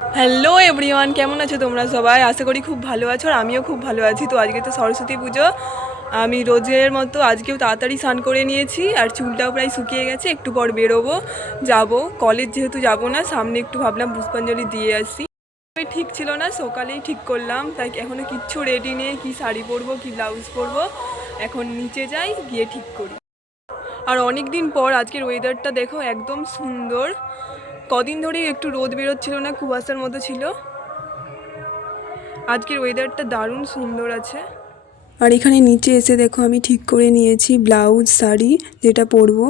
Hello everyone, কেমন আছো তোমরা সবাই? আশা করি খুব ভালো আছো আর আমিও খুব ভালো আছি। তো আজকে তো সরস্বতী পুজো, আমি রোজের মতো আজকেও তাড়াতাড়ি স্নান করে নিয়েছি আর চুলটাও প্রায় শুকিয়ে গেছে। একটু পর বেরোবো, যাব কলেজ, যেহেতু যাব না সামনে, একটু ভাবলাম পুষ্পাঞ্জলি দিয়ে আসি। ঠিক ছিল না, সকালেই ঠিক করলাম, তাই এখনও কিচ্ছু রেডি নেই, কি শাড়ি পরবো কি ব্লাউজ পরবো। এখন নিচে যাই, গিয়ে ঠিক করি। আর অনেক দিন পর আজকের ওয়েদারটা দেখো, একদম সুন্দর। কদিন ধরেই একটু রোদ বেরোচ্ছিল না, কুয়াশার মতো ছিল। আজকের ওয়েদারটা দারুণ সুন্দর আছে। আর এখানে নিচে এসে দেখো আমি ঠিক করে নিয়েছি ব্লাউজ শাড়ি যেটা পরবো।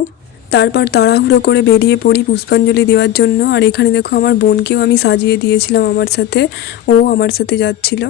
তারপর তাড়াহুড়ো করে বেরিয়ে পড়ি পুষ্পাঞ্জলি দেওয়ার জন্য। আর এখানে দেখো আমার বোনকেও আমি সাজিয়ে দিয়েছিলাম আমার সাথে, ও আমার সাথে যাচ্ছিল।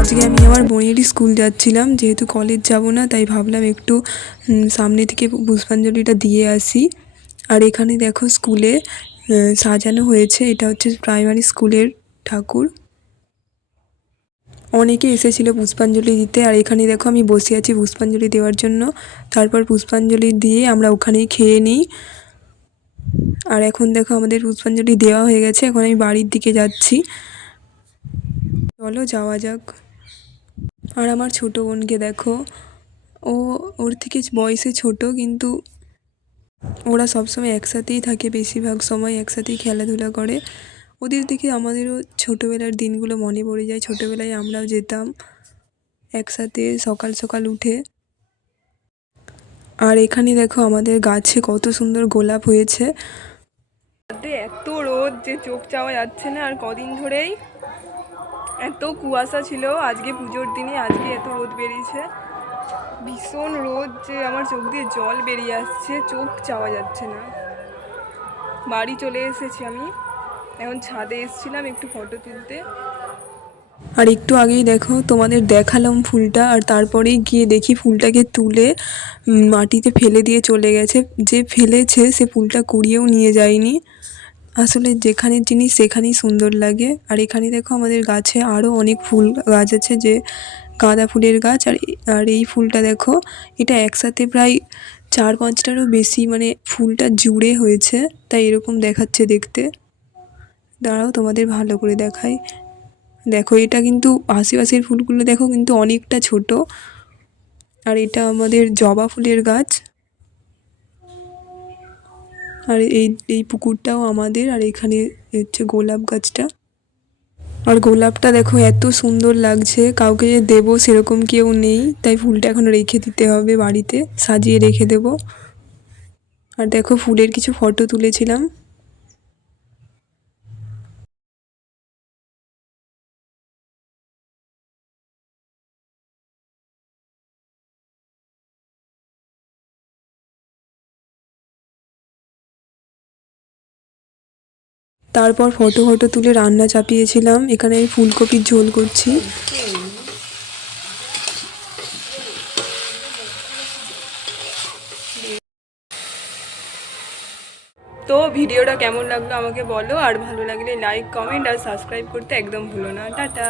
আজকে আমি আমার বোনেরই স্কুল যাচ্ছিলাম, যেহেতু কলেজ যাব না তাই ভাবলাম একটু সামনে থেকে পুষ্পাঞ্জলিটা দিয়ে আসি। আর এখানে দেখো স্কুলে সাজানো হয়েছে, এটা হচ্ছে প্রাইমারি স্কুলের ঠাকুর। অনেকে এসেছিলো পুষ্পাঞ্জলি দিতে। আর এখানে দেখো আমি বসে আছি পুষ্পাঞ্জলি দেওয়ার জন্য। তারপর পুষ্পাঞ্জলি দিয়ে আমরা ওখানেই খেয়ে নিই। আর এখন দেখো আমাদের পুষ্পাঞ্জলি দেওয়া হয়ে গেছে, এখন আমি বাড়ির দিকে যাচ্ছি। চলো যাওয়া যাক। আর আমার ছোটো বোনকে দেখো, ওর থেকে বয়সে ছোট, কিন্তু ওরা সবসময় একসাথেই থাকে, বেশিরভাগ সময় একসাথেই খেলাধুলা করে। ওদের দেখে আমাদেরও ছোটোবেলার দিনগুলো মনে পড়ে যায়। ছোটোবেলায় আমরাও যেতাম একসাথে সকাল সকাল উঠে। আর এখানে দেখো আমাদের গাছে কত সুন্দর গোলাপ হয়েছে। এত রোদ যে চোখ চাওয়া যাচ্ছে না। আর কদিন ধরেই এত কুয়াশা ছিল, আজকে পুজোর দিনে আজকে এত রোদ বেরিয়েছে, ভীষণ রোদ যে আমার চোখ দিয়ে জল বেরিয়ে আসছে, চোখ চাওয়া যাচ্ছে না। বাড়ি চলে এসেছি আমি, এখন ছাদে এসেছিলাম একটু ফটো তুলতে। আর একটু আগেই দেখো তোমাদের দেখালাম ফুলটা, আর তারপরেই গিয়ে দেখি ফুলটাকে তুলে মাটিতে ফেলে দিয়ে চলে গেছে। যে ফেলেছে সে ফুলটা কুড়িয়েও নিয়ে যায়নি। আসলে যেখানের জিনিস সেখানেই সুন্দর লাগে। আর এখানে দেখো আমাদের গাছে আরও অনেক ফুল গাছ আছে, যে গাঁদা ফুলের গাছ। আর এই ফুলটা দেখো, এটা একসাথে প্রায় 4-5টারও বেশি, মানে ফুলটা জুড়ে হয়েছে, তাই এরকম দেখাচ্ছে দেখতে। দাঁড়াও তোমাদের ভালো করে দেখাই। দেখো এটা কিন্তু আশেপাশের ফুলগুলো দেখো কিন্তু অনেকটা ছোট। আর এটা আমাদের জবা ফুলের গাছ। আর এই পুকুরটাও আমাদের। আর এখানে হচ্ছে গোলাপ গাছটা। আর গোলাপটা দেখো এত সুন্দর লাগছে, কাউকে যে দেবো সেরকম কেউ নেই, তাই ফুলটা এখন রেখে দিতে হবে, বাড়িতে সাজিয়ে রেখে দেব। আর দেখো ফুলের কিছু ফটো তুলেছিলাম। তারপর ফটো তুলে রান্না চাপিয়েছিলাম। এখানে আমি ফুলকপির ঝোল করছি। তো ভিডিওটা কেমন লাগলো আমাকে বলো, আর ভালো লাগলে লাইক, কমেন্ট আর সাবস্ক্রাইব করতে একদম ভুলো না। টাটা।